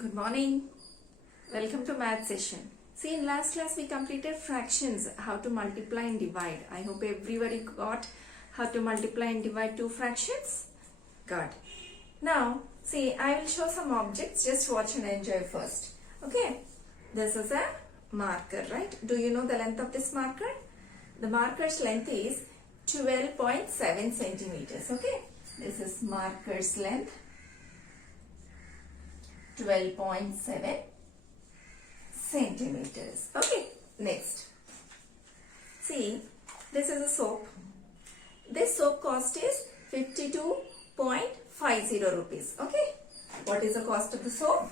Good morning. Welcome to math session. See, in last class we completed fractions, how to multiply and divide. I hope everybody got how to multiply and divide two fractions. Good. Now, see, I will show some objects. Just watch and enjoy first. Okay. This is a marker, right? Do you know the length of this marker? The marker's length is 12.7 centimeters. Okay. This is marker's length. 12.7 centimeters. Okay, next. See, this is a soap. This soap cost is 52.50 rupees. Okay, what is the cost of the soap?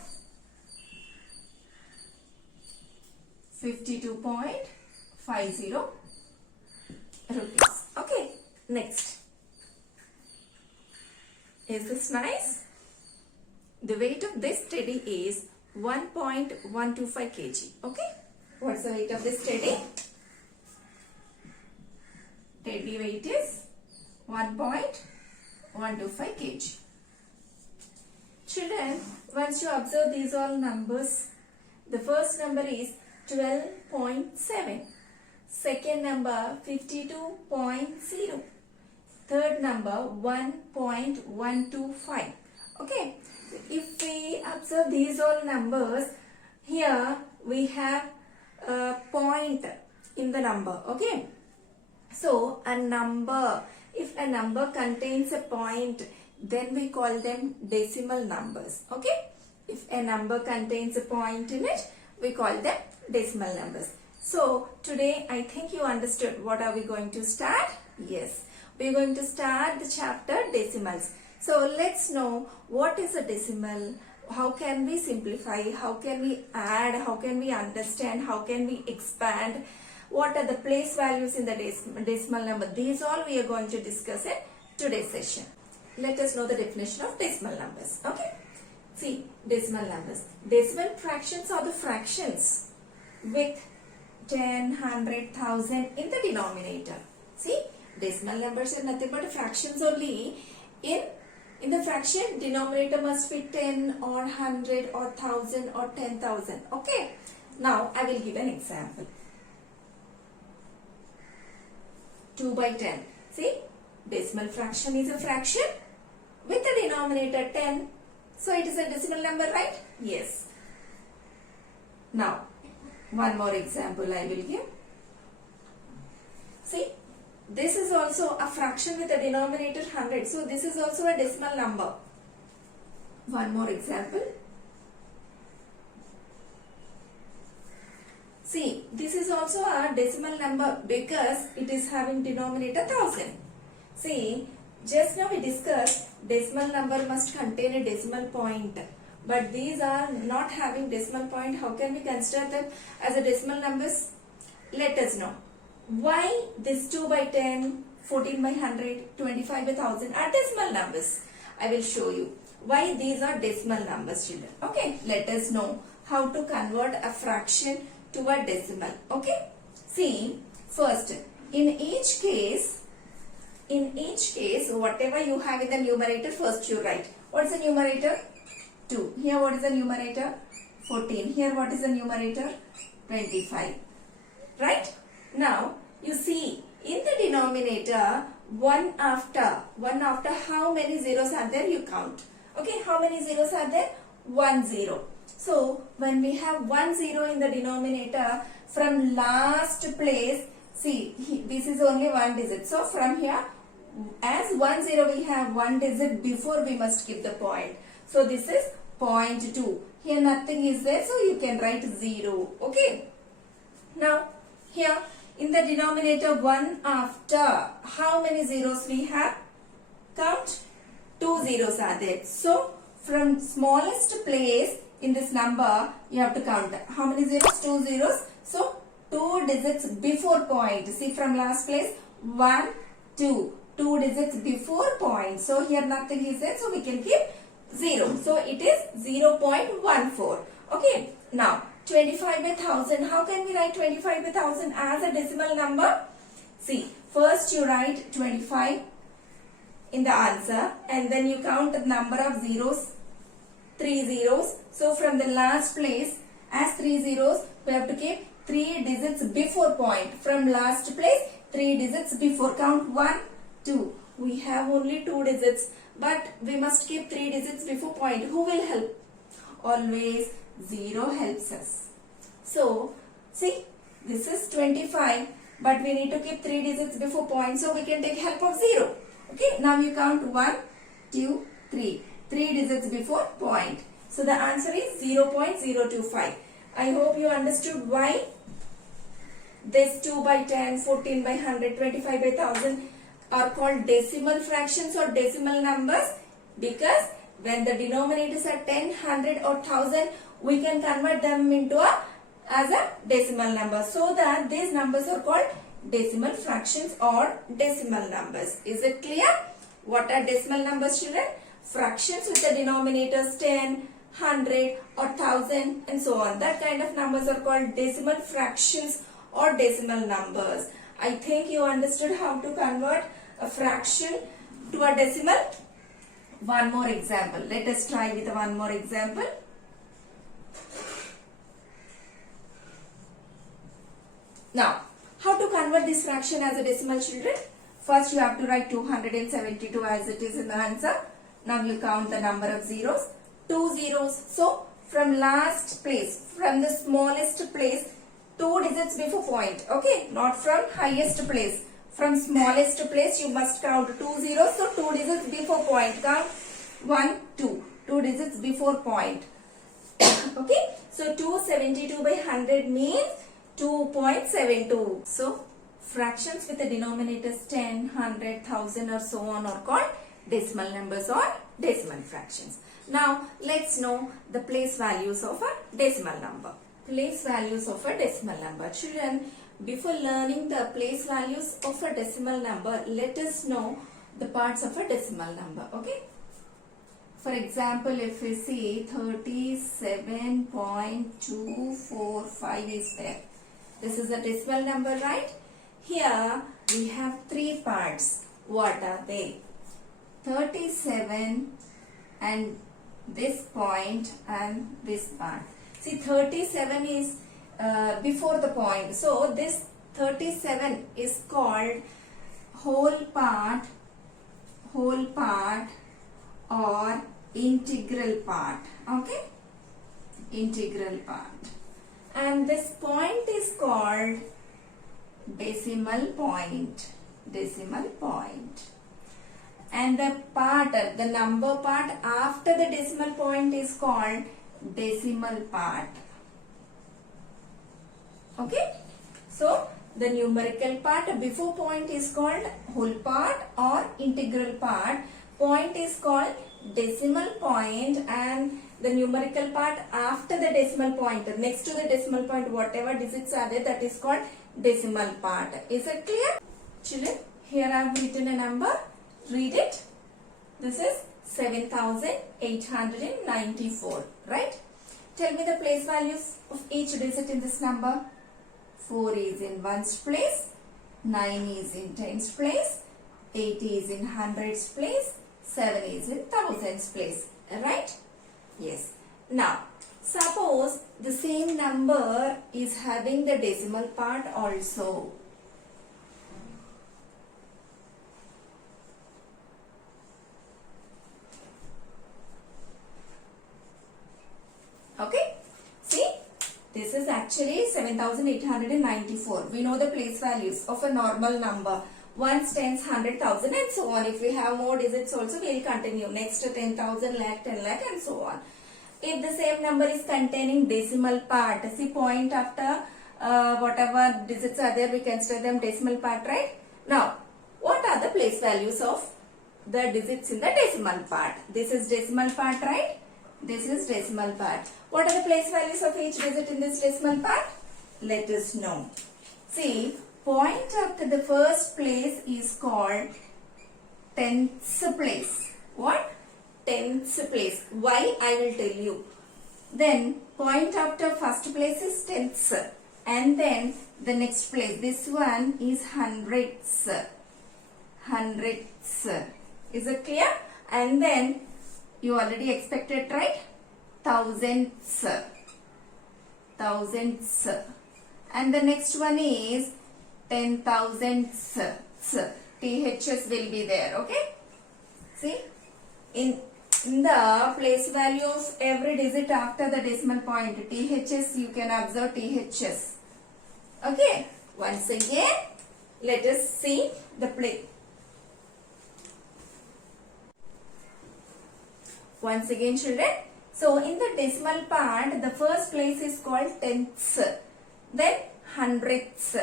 52.50 rupees. Okay, next. Is this nice? The weight of this teddy is 1.125 kg. Okay. What's the weight of this teddy? Teddy weight is 1.125 kg. Children, once you observe these all numbers, the first number is 12.7. Second number 52.0. Third number 1.125. Okay. If we observe these all numbers, here we have a point in the number. Okay. So a number, if a number contains a point, then we call them decimal numbers. Okay. If a number contains a point in it, we call them decimal numbers. So today I think you understood what are we going to start? Yes. We are going to start the chapter decimals. So let's know what is a decimal, how can we simplify, how can we add, how can we understand, how can we expand, what are the place values in the decimal number. These all we are going to discuss in today's session. Let us know the definition of decimal numbers. Okay. See, decimal numbers. Decimal fractions are the fractions with 10, 100, 1000 in the denominator. See, decimal numbers are nothing but fractions only. In the fraction, denominator must be 10 or 100 or 1000 or 10,000. Okay. Now, I will give an example. 2 by 10. See, decimal fraction is a fraction with the denominator 10. So, it is a decimal number, right? Yes. Now, one more example I will give. See, this is also a fraction with a denominator 100. So, this is also a decimal number. One more example. See, this is also a decimal number because it is having denominator 1000. See, just now we discussed decimal number must contain a decimal point. But these are not having decimal point. How can we consider them as a decimal numbers? Let us know. Why this 2 by 10, 14 by 100, 25 by 1000 are decimal numbers? I will show you why these are decimal numbers, children. Okay, let us know how to convert a fraction to a decimal. Okay, see, first, in each case, whatever you have in the numerator, first you write. What is the numerator? 2. Here, what is the numerator? 14. Here, what is the numerator? 25. Right? Now, you see, in the denominator, one after how many zeros are there, you count. Okay, how many zeros are there? 1 0. So, when we have 1 0 in the denominator, from last place, see, this is only one digit. So, from here, as 1 0, we have one digit before we must give the point. So, this is 0.2. Here, nothing is there, so you can write 0. Okay. Now, here, in the denominator 1 after, how many zeros we have? Count. 2 zeros are there. So, from smallest place in this number, you have to count. How many zeros? 2 zeros. So, 2 digits before point. See, from last place, 1, 2. 2 digits before point. So, here nothing is there. So, we can keep 0. So, it is 0.14. Okay. Now, 25 by 1000. How can we write 25 by 1000 as a decimal number? See, first you write 25 in the answer and then you count the number of zeros 3 zeros. So from the last place, as 3 zeros, we have to keep 3 digits before point. From last place, 3 digits before. Count 1, 2. We have only 2 digits, but we must keep 3 digits before point. Who will help? Always 0 helps us. So, see, this is 25, but we need to keep 3 digits before point, so we can take help of 0. Okay, now you count 1, 2, 3. 3 digits before point. So the answer is 0.025. I hope you understood why this 2 by 10, 14 by 100, 25 by 1000 are called decimal fractions or decimal numbers, because when the denominators are 10, 100 or 1000, we can convert them into as a decimal number, so that these numbers are called decimal fractions or decimal numbers. Is it clear? What are decimal numbers, children? Fractions with the denominators 10, 100 or 1000 and so on. That kind of numbers are called decimal fractions or decimal numbers. I think you understood how to convert a fraction to a decimal. One more example. Let us try with one more example. Now, how to convert this fraction as a decimal, children? First, you have to write 272 as it is in the answer. Now, you count the number of zeros. 2 zeros. So, from last place, from the smallest place, 2 digits before point. Okay, not from highest place. From smallest place, you must count 2 zeros. So, 2 digits before point. Count 1, 2. 2 digits before point. Okay, so 272 by 100 means 2.72. So, fractions with the denominators 10, 100, 1000 or so on are called decimal numbers or decimal fractions. Now, let's know the place values of a decimal number. Place values of a decimal number. Children, before learning the place values of a decimal number, let us know the parts of a decimal number. Okay? For example, if we see 37.245 is there. This is a decimal number, right? Here we have 3 parts. What are they? 37 and this point and this part. See, 37 is before the point. So, this 37 is called whole part or integral part. Okay? Integral part. And this point is called decimal point. Decimal point. And the part, the number part after the decimal point is called decimal part. Okay? So, the numerical part before point is called whole part or integral part. Point is called decimal point, and the numerical part after the decimal point, next to the decimal point, whatever digits are there, that is called decimal part. Is it clear? Children, here I have written a number. Read it. This is 7,894, right? Tell me the place values of each digit in this number. 4 is in ones place, 9 is in tens place, 8 is in hundreds place, 7 is in thousands place, right? Yes. Now, suppose the same number is having the decimal part also. Okay, see, this is actually 7,894. We know the place values of a normal number. Ones, tens, 100,000 and so on. If we have more digits also, we will continue. Next 10,000, lakh, 10 lakh and so on. If the same number is containing decimal part, see, point after whatever digits are there, we consider them decimal part, right? Now, what are the place values of the digits in the decimal part? This is decimal part, right? This is decimal part. What are the place values of each digit in this decimal part? Let us know. See, point after the first place is called tenths place. What? Tenths place. Why? I will tell you. Then point after first place is tenths. And then the next place. This one is hundredths. Hundredths. Is it clear? And then you already expected, right? thousandths. Thousandths. And the next one is 10,000ths. THS will be there. Okay. See, in the place value of every digit after the decimal point, THS, you can observe THS. Okay. Once again, let us see the place. Once again, children. So, in the decimal part, the first place is called tenths, then hundredths,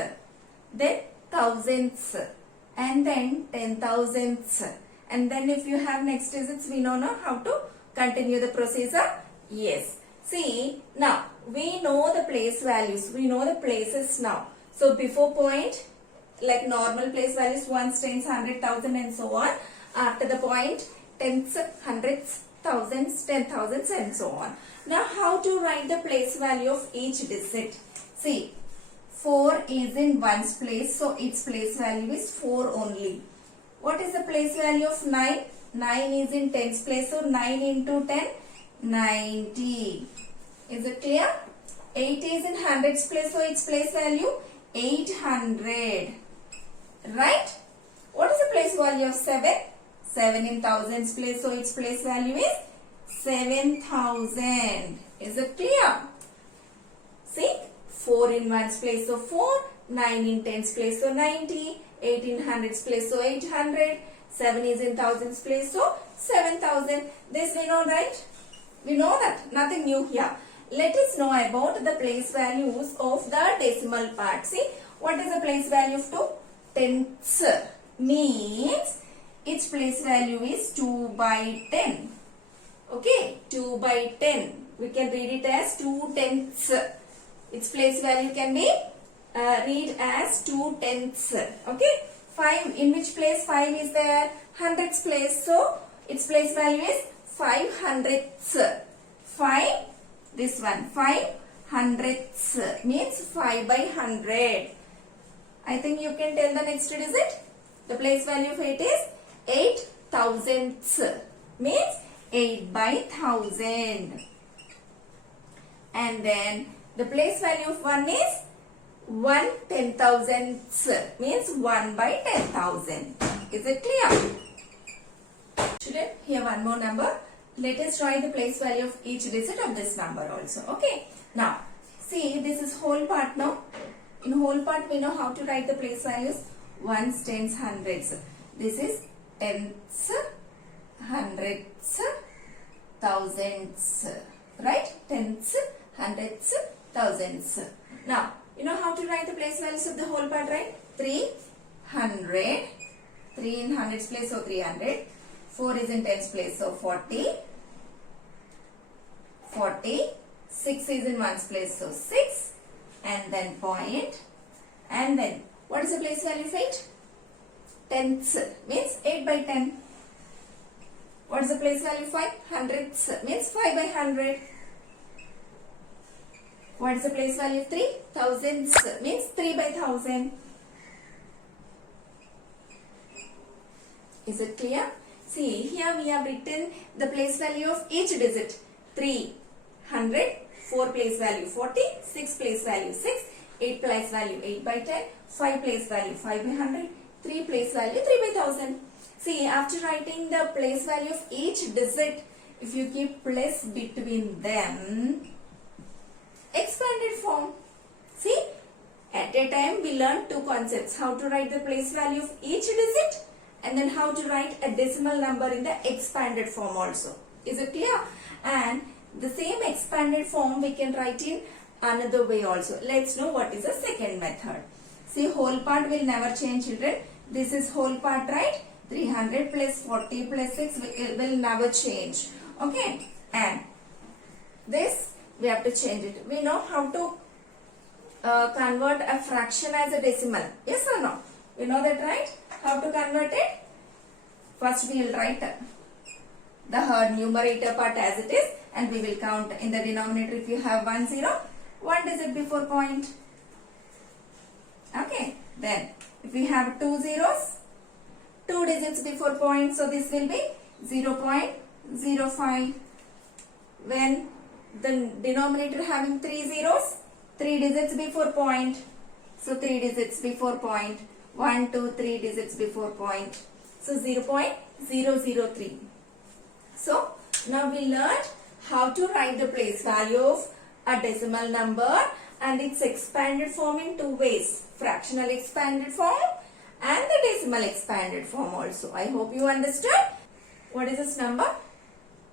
then thousandths, and then 10,000ths. And then if you have next digits, we know now how to continue the procedure. Yes. See, now, we know the place values. We know the places now. So, before point, like normal place values, ones, tens, 100,000 and so on. After the point, tenths, hundredths, thousands, 10,000s and so on. Now, how to write the place value of each digit? See, 4 is in ones place, so its place value is 4 only. What is the place value of 9? 9 is in tens place, so 9 into 10, 90. Is it clear? 8 is in hundreds place, so its place value 800. Right? What is the place value of 7? 7 in thousands place, so its place value is 7,000. Is it clear? See, 4 in ones place, so 4, 9 in tens place, so 90, 8 in hundreds place, so 800, 7 is in thousands place, so 7,000. This we know, right? We know that. Nothing new here. Let us know about the place values of the decimal part. See, what is the place value of 2? Tenths. Means its place value is 2 by 10. Okay, 2 by 10. We can read it as 2 tenths. Its place value can be read as 2 tenths. Okay, 5, in which place 5 is there? Hundreds place. So, its place value is 5 hundredths. 5, this one, 5 hundredths means 5 by 100. I think you can tell the next digit. The place value of 8 is 8 thousandths means 8 by 1000. And then the place value of 1 is 1 10,000ths means 1 by 10,000. Is it clear? Children, here one more number. Let us try the place value of each digit of this number also. Okay. Now, see, this is whole part now. In whole part, we know how to write the place values. Ones, tens, hundreds. This is tenths, hundredths, thousandths. Right? Tenths, hundredths, thousandths. Now, you know how to write the place values of the whole part, right? 300. 3 in hundreds place, so 300. 4 is in tens place, so 40. 40. 6 is in ones place, so 6. And then point. And then, what is the place value of 8? Tenths means 8 by 10. What is the place value of 5? Hundredths means 5 by 100. What is the place value of 3? Thousandths means 3 by 1000. Is it clear? See, here we have written the place value of each digit. 300, 4 place value 40, 6 place value 6, 8 place value 8 by 10, 5 place value 5 by 100, 3 place value 3 by 1000. See, after writing the place value of each digit, if you keep place between them, expanded form. See, at a time we learned two concepts. How to write the place value of each digit and then how to write a decimal number in the expanded form also. Is it clear? And the same expanded form we can write in another way also. Let's know what is the second method. See, whole part will never change, children. This is whole part, right? 300 plus 40 plus 6 will never change. Okay. And this we have to change it. We know how to convert a fraction as a decimal. Yes or no? We know that, right? How to convert it? First we will write the numerator part as it is and we will count in the denominator. If you have 1 0, 1 digit before point. Okay. Then if we have 2 zeros, 2 digits before point. So this will be 0.05. When the denominator having 3 zeros, 3 digits before point. So 3 digits before point. 1, 2, 3 digits before point. So 0.003. So now we learned how to write the place value of a decimal number and its expanded form in two ways. Fractional expanded form and the decimal expanded form also. I hope you understood. What is this number?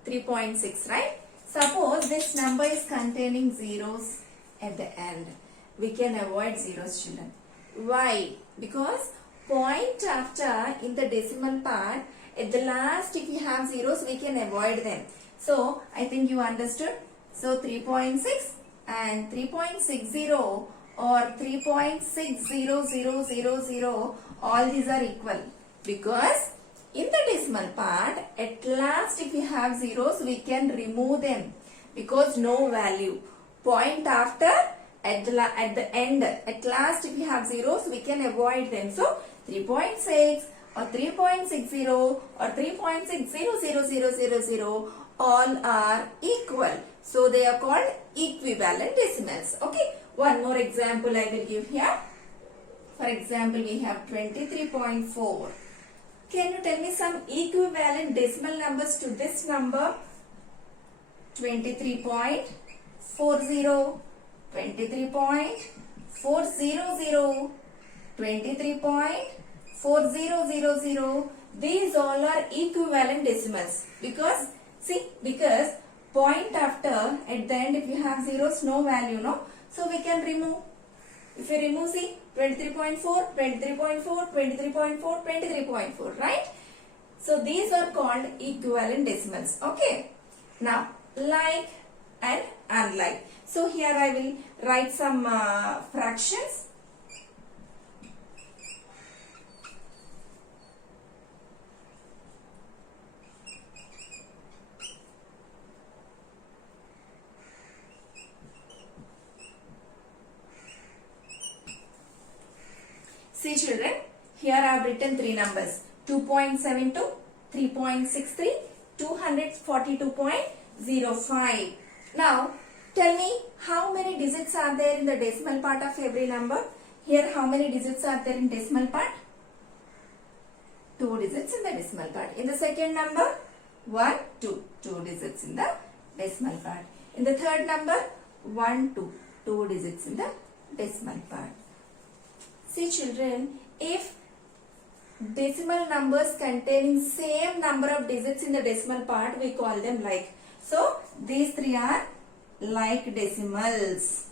3.6, right? Suppose this number is containing zeros at the end. We can avoid zeros, children. Why? Because point after in the decimal part, at the last if we have zeros, we can avoid them. So, I think you understood. So, 3.6 and 3.60 or 3.60000, all these are equal. Because in the decimal part, at last if we have zeros, we can remove them. Because no value. Point after, at the end, at last if we have zeros, we can avoid them. So, 3.6 or 3.60 or 3.60000, all are equal. So, they are called equivalent decimals. Okay. One more example I will give here. For example, we have 23.4. Can you tell me some equivalent decimal numbers to this number? 23.40, 23.400, 23.4000. These all are equivalent decimals. Because point after, at the end if you have zeros, no value, no? So we can remove. If you remove, see, 23.4, 23.4, 23.4, 23.4, right? So these are called equivalent decimals. Okay. Now, like and unlike. So here I will write some fractions. See children, here I have written three numbers. 2.72, 3.63, 242.05. Now, tell me how many digits are there in the decimal part of every number? Here how many digits are there in decimal part? 2 digits in the decimal part. In the second number, 1, 2. 2 digits in the decimal part. In the third number, 1, 2. 2 digits in the decimal part. See children, if decimal numbers containing same number of digits in the decimal part, we call them like. So, these three are like decimals.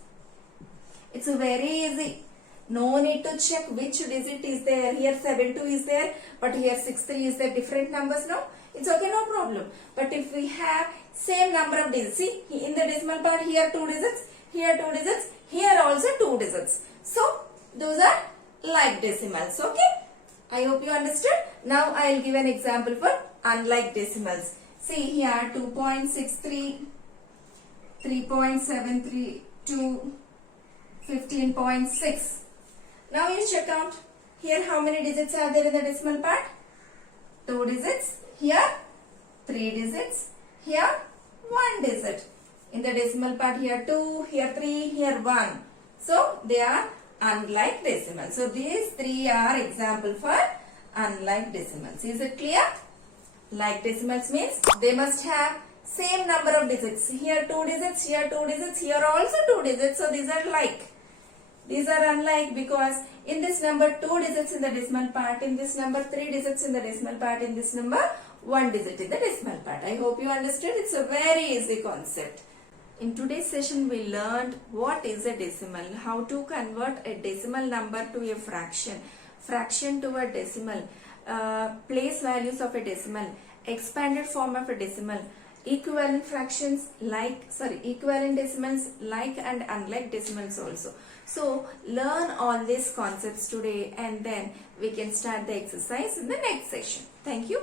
It's very easy. No need to check which digit is there. Here 72 is there, but here 63 is there. Different numbers, no? It's okay, no problem. But if we have same number of digits, see, in the decimal part, here 2 digits, here 2 digits, here also 2 digits. So, those are like decimals, okay? I hope you understood. Now, I will give an example for unlike decimals. See here 2.63, 3.732, 15.6. Now, you check out. Here how many digits are there in the decimal part? 2 digits. Here 3 digits. Here 1 digit. In the decimal part, here 2, here 3, here 1. So, they are unlike decimals. So, these three are example for unlike decimals. Is it clear? Like decimals means they must have same number of digits. Here 2 digits, here 2 digits, here also 2 digits. So, these are like. These are unlike because in this number 2 digits in the decimal part, in this number 3 digits in the decimal part, in this number 1 digit in the decimal part. I hope you understood. It's a very easy concept. In today's session, we learned what is a decimal, how to convert a decimal number to a fraction, fraction to a decimal, place values of a decimal, expanded form of a decimal, equivalent fractions equivalent decimals like and unlike decimals also. So, learn all these concepts today and then we can start the exercise in the next session. Thank you.